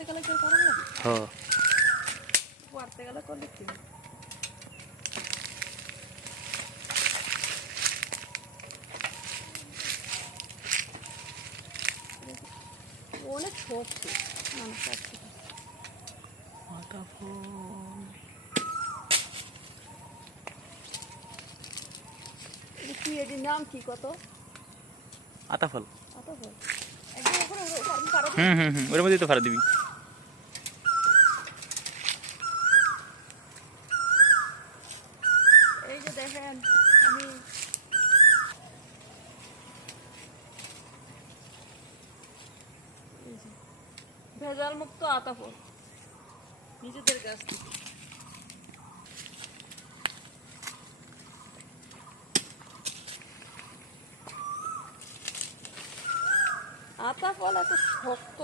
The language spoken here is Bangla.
পারতে গেলে কেউ করার লাগে? হ্যাঁ পারতে গেলে করলে কি? অনেক শক্ত মানুষ আছে। আতা ফল কি এটির নাম কি কত? আতা ফল আতা ফল একদম ওখানে পারো। ওর মধ্যেই তো ফাড়া দিবি। এই যে দেখেন আমি ভেজাল মুক্ত আতা ফল নিজেদের গাছ থেকে। আতা ফল এত শক্ত